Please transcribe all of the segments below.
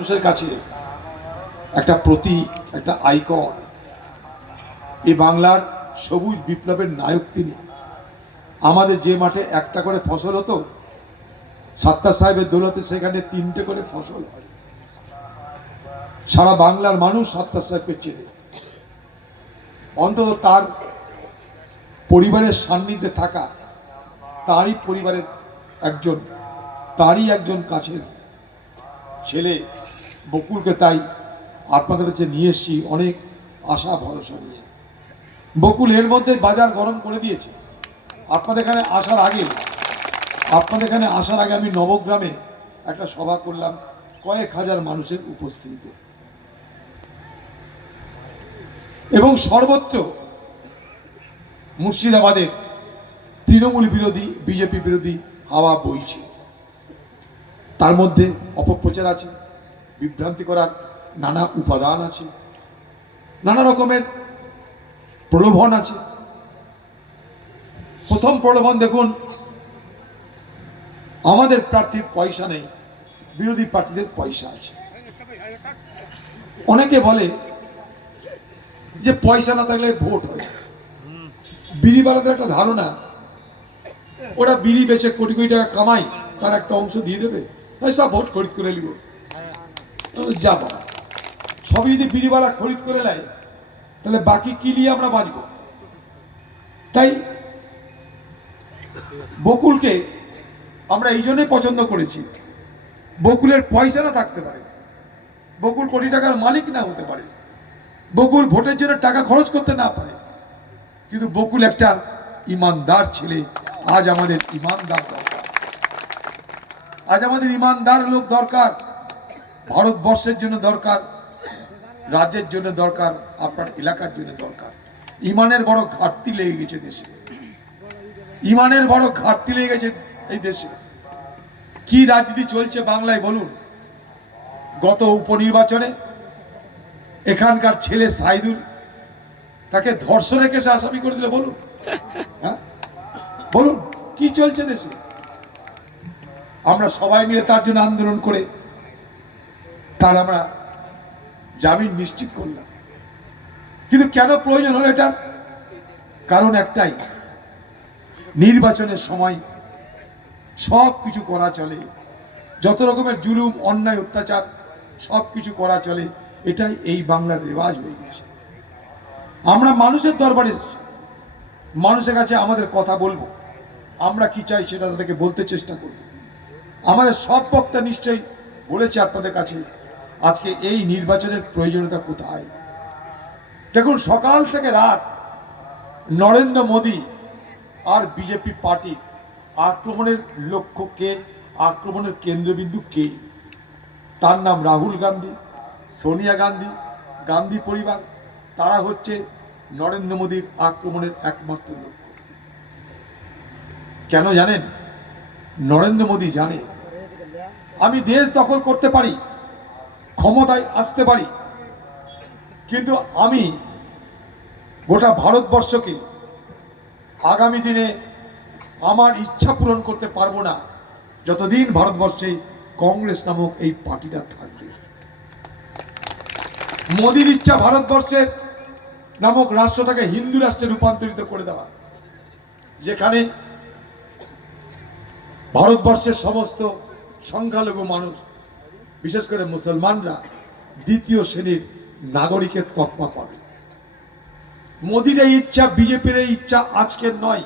মানুষের কাছে একটা প্রতীক, একটা আইকন। এই বাংলার সবুজ বিপ্লবের নায়ক তিনি। আমাদের যে মাঠে একটা করে ফসল হতো, সাত্তার সাহেবের দৌলতে সেখানে তিনটে করে ফসল হয়। সারা বাংলার মানুষ সাত্তার সাহেবকে চেনে। অন্তত তার পরিবারের সান্নিধ্যে থাকা তারই পরিবারের একজন, তারই একজন কাছের ছেলে বকুলকে তাই আপনাদের কাছে নিয়ে এসেছি অনেক আশা, ভরসা নিয়ে। বকুল এর মধ্যে বাজার গরম করে দিয়েছে। আপনাদের এখানে আসার আগে, আপনাদের এখানে আসার আগে আমি নবগ্রামে একটা সভা করলাম কয়েক হাজার মানুষের উপস্থিতিতে। এবং সর্বত্র মুর্শিদাবাদের তৃণমূল বিরোধী, বিজেপি বিরোধী হাওয়া বইছে। তার মধ্যে অপপ্রচার আছে। বিভ্রান্তি করার নানা উপাদান আছে, নানা রকমের প্রলোভন আছে। প্রথম প্রলোভন দেখুন, আমাদের প্রার্থীর পয়সা নেই, বিরোধী প্রার্থীদের পয়সা আছে। অনেকে বলে যে পয়সা না থাকলে ভোট হয়। বিড়িওয়ালাদের একটা ধারণা, ওরা বিড়ি বেচে কোটি কোটি টাকা কামাই তার একটা অংশ দিয়ে দেবে তাই সব ভোট খরিদ করে নিব। যা বাবা সবই যদি বিড়িওয়ালা খরিদ করে নেয়, তাহলে বাকি কি নিয়ে আমরা বাঁচব? তাই বকুলকে আমরা এই জন্যই পছন্দ করেছি। বকুলের পয়সা না থাকতে পারে। বকুল কোটি টাকার মালিক না হতে পারে। বকুল ভোটের জন্য টাকা খরচ করতে না পারে। কিন্তু বকুল একটা ইমানদার ছেলে। আজ আমাদের ইমানদার দরকার। আজ আমাদের ইমানদার লোক দরকার। ভারতবর্ষের জন্য দরকার, রাজ্যের জন্য দরকার, আপনার এলাকার জন্য দরকার। ইমানের বড় ঘাটতি লেগে গেছে দেশে। ইমানের বড় ঘাটতি লেগে গেছে এই দেশে। কি রাজনীতি চলছে বাংলায় বলুন। গত উপনির্বাচনে এখানকার ছেলে সাইদুল, তাকে ধর্ষণের কেসে আসামি করে দিলে বলুন। হ্যাঁ? বলুন, কি চলছে দেশে? আমরা সবাই মিলে তার জন্য আন্দোলন করে তার আমরা জামিন নিশ্চিত করলাম। কিন্তু কেন প্রয়োজন হলো এটার? কারণ একটাই, নির্বাচনের সময় সব কিছু করা চলে। যত রকমের জুলুম, অন্যায়, অত্যাচার, সব কিছু করা চলে, এটাই এই বাংলার রেওয়াজ হয়ে গেছে। আমরা মানুষের দরবারে মানুষের কাছে আমাদের কথা বলব। আমরা কি চাই সেটা তাদেরকে বলতে চেষ্টা করব। আমাদের সব বক্তা নিশ্চয়ই বলেছে আপনাদের কাছে আজকে এই নির্বাচনের প্রয়োজনীয়তা কোথায়? দেখুন, সকাল থেকে রাত নরেন্দ্র মোদী আর বিজেপি পার্টি আক্রমণের লক্ষ্য কে? আক্রমণের কেন্দ্রবিন্দু কে? তার নাম রাহুল গান্ধী, সোনিয়া গান্ধী গান্ধী পরিবার। তারা হচ্ছে নরেন্দ্র মোদীর আক্রমণের একমাত্র লক্ষ্য। কেন জানেন? নরেন্দ্র মোদী জানে। আমি দেশ দখল করতে পারি ক্ষমতায় আসতে পারি। কিন্তু আমি গোটা ভারতবর্ষকে আগামী দিনে আমার ইচ্ছা পূরণ করতে পারব না, যতদিন ভারতবর্ষে কংগ্রেস নামক এই পার্টিটা থাকবে। মোদির ইচ্ছা ভারতবর্ষের নামক রাষ্ট্রটাকে হিন্দু রাষ্ট্রে রূপান্তরিত করে দেওয়া, যেখানে ভারতবর্ষের সমস্ত সংখ্যালঘু মানুষ বিশেষ করে মুসলমানরা দ্বিতীয় শ্রেণির নাগরিকের তকমা পাবে। মোদির এই ইচ্ছা, বিজেপির এই ইচ্ছা আজকের নয়।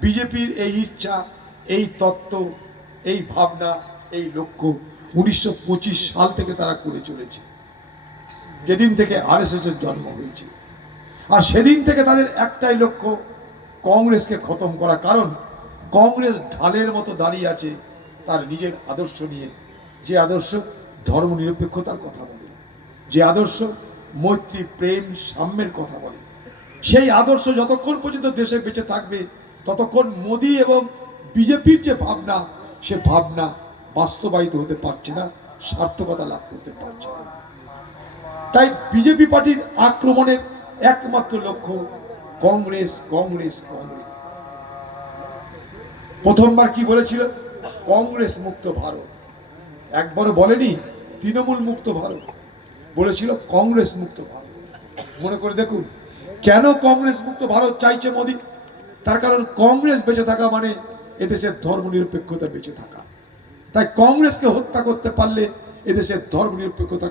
বিজেপির এই ইচ্ছা, এই তত্ত্ব, এই ভাবনা, এই লক্ষ্য উনিশশো পঁচিশ সাল থেকে তারা করে চলেছে। যেদিন থেকে আরএসএস এর জন্ম হয়েছে। আর সেদিন থেকে তাদের একটাই লক্ষ্য, কংগ্রেসকে খতম করা। কারণ কংগ্রেস ঢালের মতো দাঁড়িয়ে আছে তার নিজের আদর্শ নিয়ে। যে আদর্শ ধর্মনিরপেক্ষতার কথা বলে, যে আদর্শ মৈত্রী, প্রেম, সাম্যের কথা বলে। সেই আদর্শ যতক্ষণ পর্যন্ত দেশে বেঁচে থাকবে, ততক্ষণ মোদী এবং বিজেপির যে ভাবনা, সে ভাবনা বাস্তবায়িত হতে পারছে না, সার্থকতা লাভ করতে পারছে না। তাই বিজেপি পার্টির আক্রমণের একমাত্র লক্ষ্য কংগ্রেস কংগ্রেস কংগ্রেস। প্রথমবার কি বলেছিল? কংগ্রেস মুক্ত ভারত। একবারও বলেনি, তৃণমূল মুক্ত ভারত। বলেছিল কংগ্রেস মুক্ত ভারত। মনে করে দেখুন, কেন কংগ্রেস মুক্ত ভারত চাইছে মোদী? তার কারণ কংগ্রেস বেঁচে থাকা মানে এদেশের ধর্মনিরপেক্ষতা বেঁচে থাকা। তাই কংগ্রেসকে হত্যা করতে পারলে এদেশের ধর্মনিরপেক্ষতা